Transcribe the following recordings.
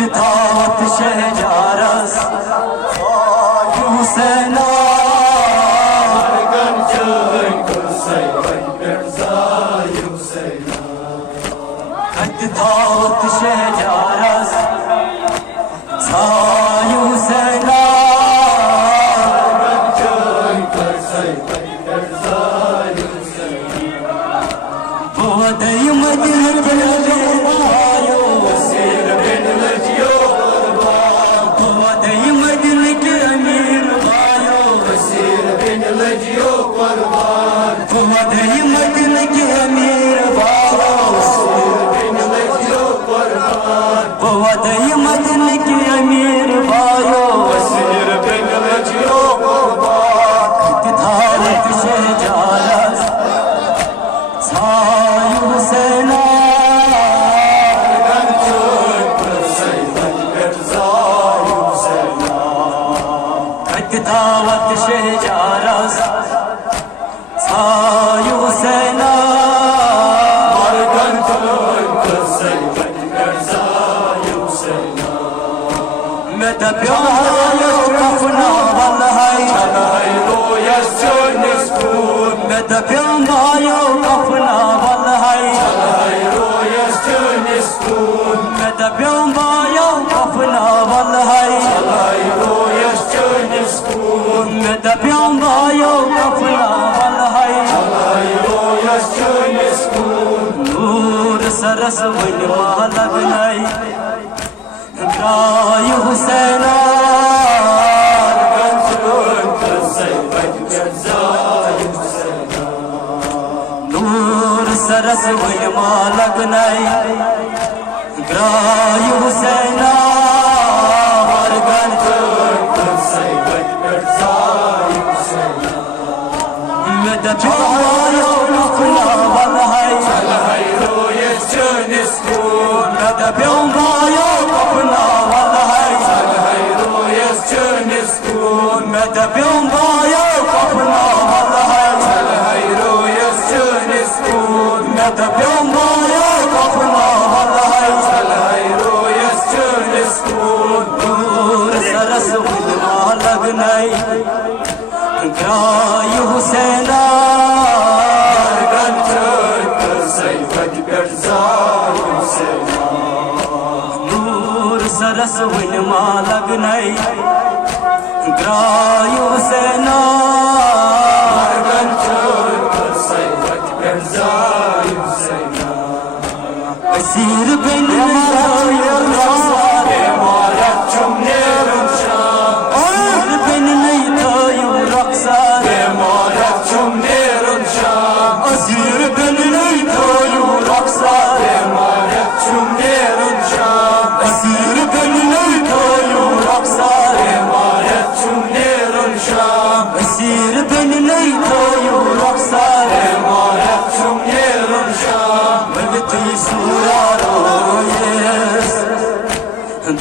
दावत शहजारस हुसैना दावत शहजारस हुसैना वदय मदीना दावत शहजारस हुसैना मैं दबिया कफना वल्हाई मैं दबिया मायो कफना वल्हाई मैं दबिया मायो कफना वल्हाई मैं दबिया मायो कफना वल्हाई नूर सरस वनवा लगनाई गाय हुसैना नूर सरस वनवा लगनाई गाय हुसैना मैं दबिया कफना वल्हाई मैं दबिया मायो कफना वल्हाई मैं दबिया मायो कफना वल्हाई मैं दबिया मायो कफना वल्हाई नूर सरस वनवा लगनाई गाय हुसैना नूर सरस वनवा लगनाई गाय हुसैना असीर बिन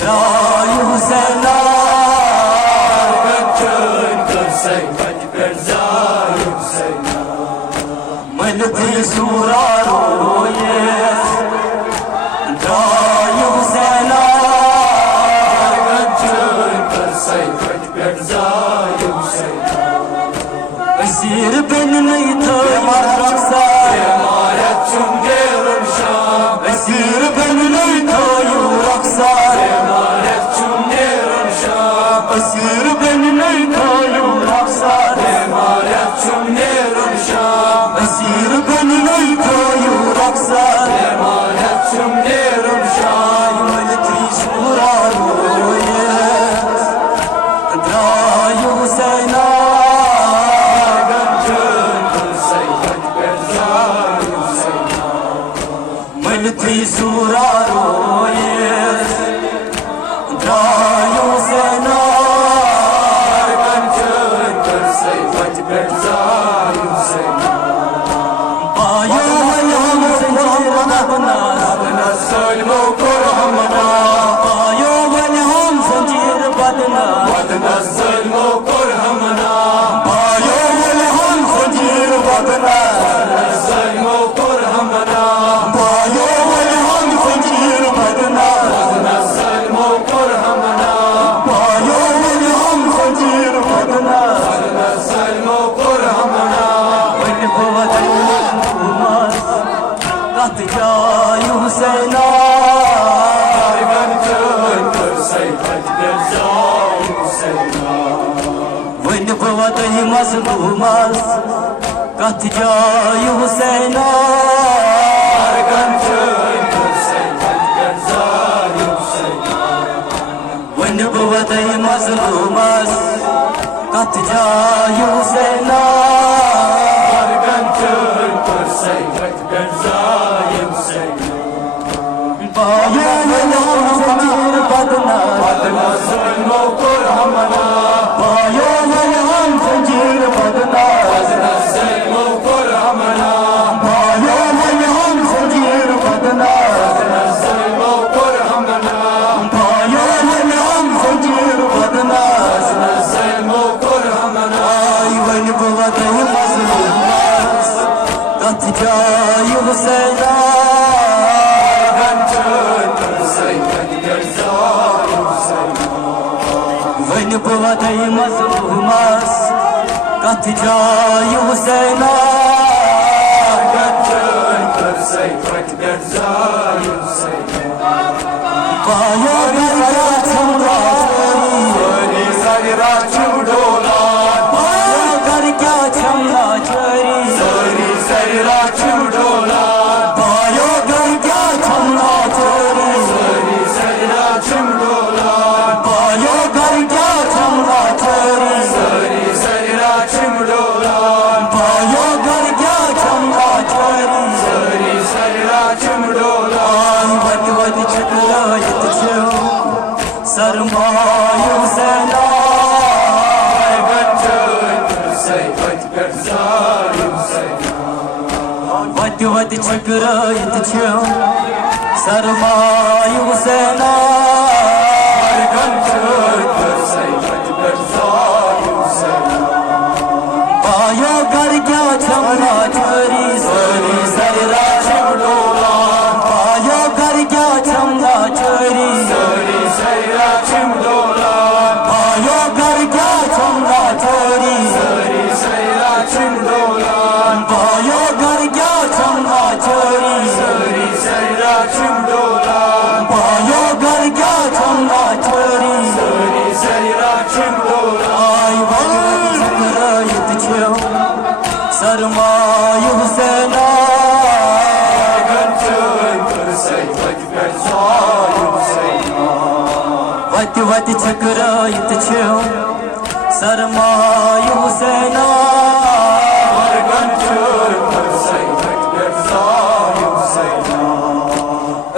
गाय हुसैना मन थी सूरा रोये गाय हुसैना असीर बिन नहीं था रक्षा असीर बिन नहीं था रक्षा असीर बिन नहीं था रक्षा असीर बिन नहीं था मजलूमस कथ जाय हुसैना वन बवदय मजलूमस कथ जाय हुसैना बाया यलाम फकीर बदना बाया यलाम फकीर बदना बाया यलाम फकीर बदना बाया यलाम फकीर बदना आई वन बवदय मजलूमस कथ जाय हुसैना वन बवदय मजलूमस कथ जाय हुसैना बाया गरगा छमला चोरी बाया गरगा छमला चोरी बाया गरगा छमला चोरी बाया गरगा छमला चोरी बाया गरगा छमला चोरी वन वन छकरायत छो सरमाय हुसैना वत वत छकरायत छो सरमाय हुसैना बाया गरगा छमला चोरी बाया गरगा छमला चोरी बाया गरगा छमला चोरी बाया गरगा छमला चोरी बाया गरगा छमला चोरी आई वन छकरायत छो सरमाय हुसैना वत वत छकरायत छो सरमाय हुसैना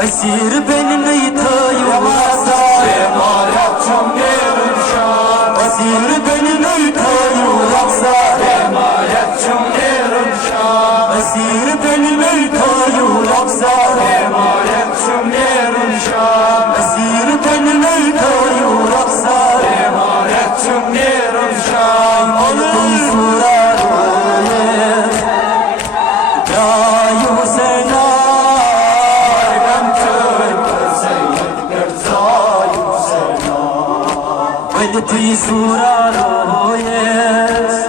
असीर बिन नहीं थायो रासा असीर बिन नहीं थायो रासा असीर बिन नहीं थायो रासा असीर बिन नहीं थायो रासा तुम सूरा रोए जाय हुसैना तुई सूरा रोए